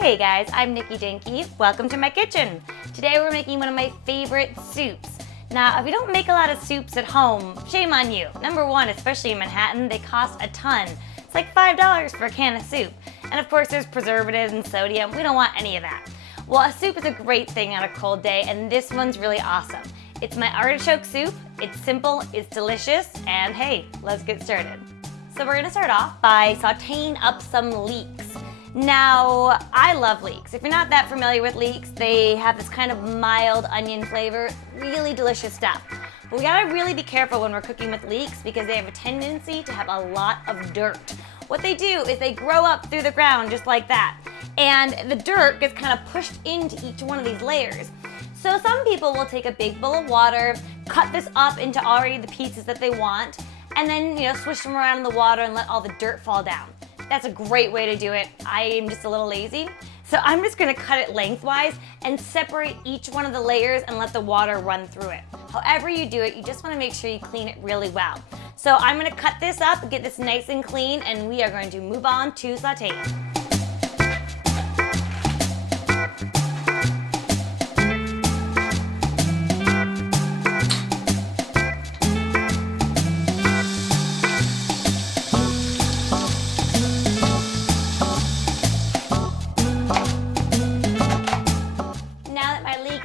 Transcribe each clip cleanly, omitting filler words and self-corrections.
Hey guys, I'm Nikki Dinky. Welcome to my kitchen. Today we're making one of my favorite soups. Now, if you don't make a lot of soups at home, shame on you. Number one, especially in Manhattan, they cost a ton. It's like $5 for a can of soup. And of course there's preservatives and sodium. We don't want any of that. Well, a soup is a great thing on a cold day, and this one's really awesome. It's my artichoke soup. It's simple, it's delicious, and hey, let's get started. So we're gonna start off by sauteing up some leeks. Now, I love leeks. If you're not that familiar with leeks, they have this kind of mild onion flavor, really delicious stuff. But we gotta really be careful when we're cooking with leeks because they have a tendency to have a lot of dirt. What they do is they grow up through the ground just like that. And the dirt gets kind of pushed into each one of these layers. So some people will take a big bowl of water, cut this up into already the pieces that they want, and then, swish them around in the water and let all the dirt fall down. That's a great way to do it. I am just a little lazy. So I'm just gonna cut it lengthwise and separate each one of the layers and let the water run through it. However you do it, you just wanna make sure you clean it really well. So I'm gonna cut this up, get this nice and clean, and we are going to move on to sauteing.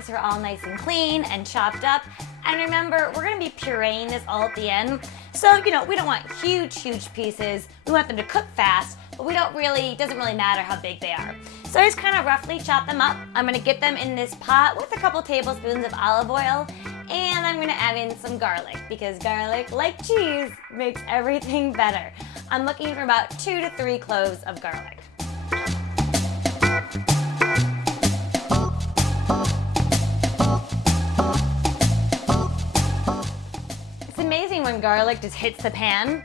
Are all nice and clean and chopped up. And remember, we're gonna be pureeing this all at the end. So, we don't want huge pieces. We want them to cook fast, but it doesn't really matter how big they are. So I just kind of roughly chop them up. I'm gonna get them in this pot with a couple tablespoons of olive oil, and I'm gonna add in some garlic because garlic, like cheese, makes everything better. I'm looking for about 2 to 3 cloves of garlic. When garlic just hits the pan,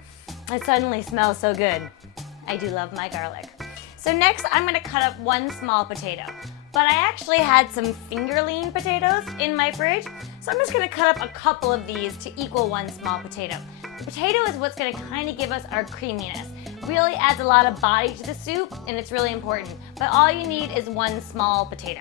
it suddenly smells so good. I do love my garlic. So next I'm gonna cut up 1 small potato. But I actually had some fingerling potatoes in my fridge, so I'm just gonna cut up a couple of these to equal 1 small potato. The potato is what's gonna kind of give us our creaminess. Really adds a lot of body to the soup, and it's really important. But all you need is 1 small potato.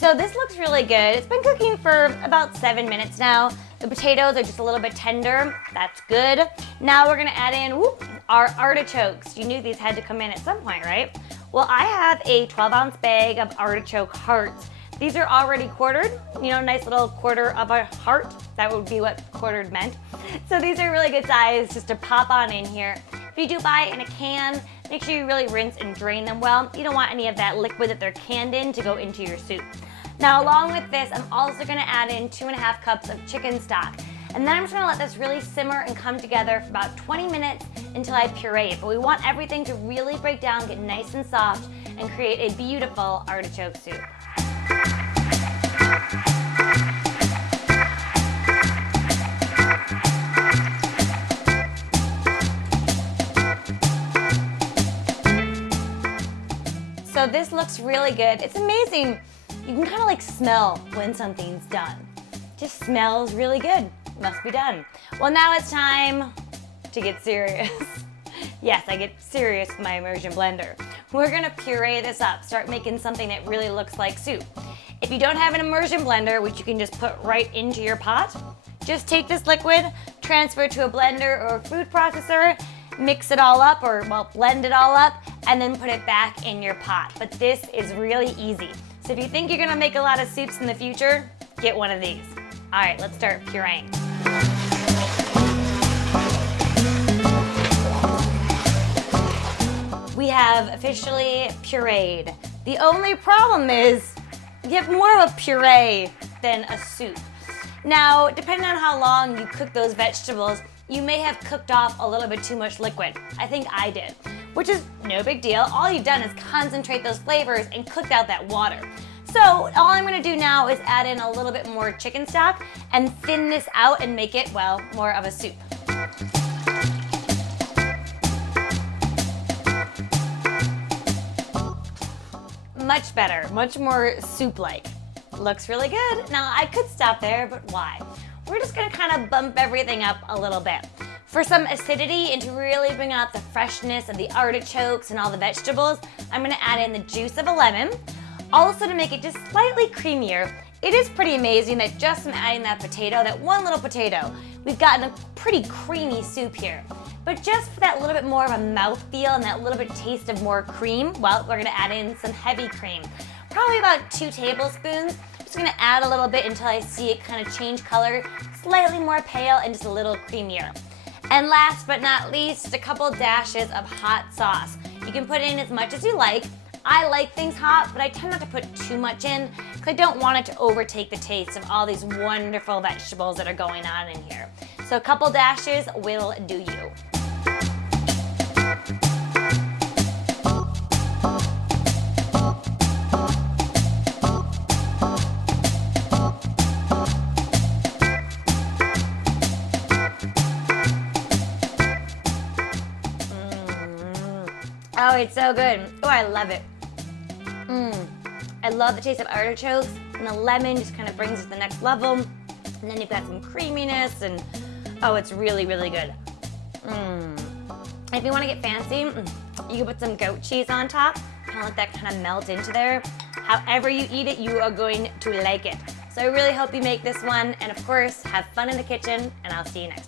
So this looks really good. It's been cooking for about 7 minutes now. The potatoes are just a little bit tender. That's good. Now we're gonna add in our artichokes. You knew these had to come in at some point, right? Well, I have a 12-ounce bag of Artichoke Hearts. These are already quartered, nice little quarter of a heart. That would be what quartered meant. So these are really good size just to pop on in here. If you do buy it in a can, make sure you really rinse and drain them well. You don't want any of that liquid that they're canned in to go into your soup. Now, along with this, I'm also gonna add in 2.5 cups of chicken stock. And then I'm just gonna let this really simmer and come together for about 20 minutes until I puree it. But we want everything to really break down, get nice and soft, and create a beautiful artichoke soup. So this looks really good. It's amazing. You can kind of smell when something's done. Just smells really good. Must be done. Well, now it's time to get serious. Yes, I get serious with my immersion blender. We're gonna puree this up, start making something that really looks like soup. If you don't have an immersion blender, which you can just put right into your pot, just take this liquid, transfer it to a blender or a food processor, mix it all up, or blend it all up, and then put it back in your pot. But this is really easy. So if you think you're gonna make a lot of soups in the future, get one of these. All right, let's start pureeing. We have officially pureed. The only problem is you have more of a puree than a soup. Now, depending on how long you cook those vegetables, you may have cooked off a little bit too much liquid. I think I did, which is no big deal. All you've done is concentrate those flavors and cooked out that water. So all I'm gonna do now is add in a little bit more chicken stock and thin this out and make it, more of a soup. much better, much more soup-like. Looks really good. Now I could stop there, but why? We're just gonna kind of bump everything up a little bit. For some acidity and to really bring out the freshness of the artichokes and all the vegetables, I'm gonna add in the juice of a lemon. Also, to make it just slightly creamier, it is pretty amazing that just from adding that potato, that one little potato, we've gotten a pretty creamy soup here. But just for that little bit more of a mouthfeel and that little bit taste of more cream, well, we're gonna add in some heavy cream. Probably about 2 tablespoons. I'm just gonna add a little bit until I see it kind of change color, slightly more pale and just a little creamier. And last but not least, a couple dashes of hot sauce. You can put in as much as you like. I like things hot, but I tend not to put too much in because I don't want it to overtake the taste of all these wonderful vegetables that are going on in here. So a couple dashes will do you. Oh, it's so good. Oh, I love it. I love the taste of artichokes, and the lemon just kind of brings it to the next level. And then you've got some creaminess, and oh, it's really, really good. If you want to get fancy, you can put some goat cheese on top, kind of let that kind of melt into there. However you eat it, you are going to like it. So I really hope you make this one, and of course, have fun in the kitchen, and I'll see you next time.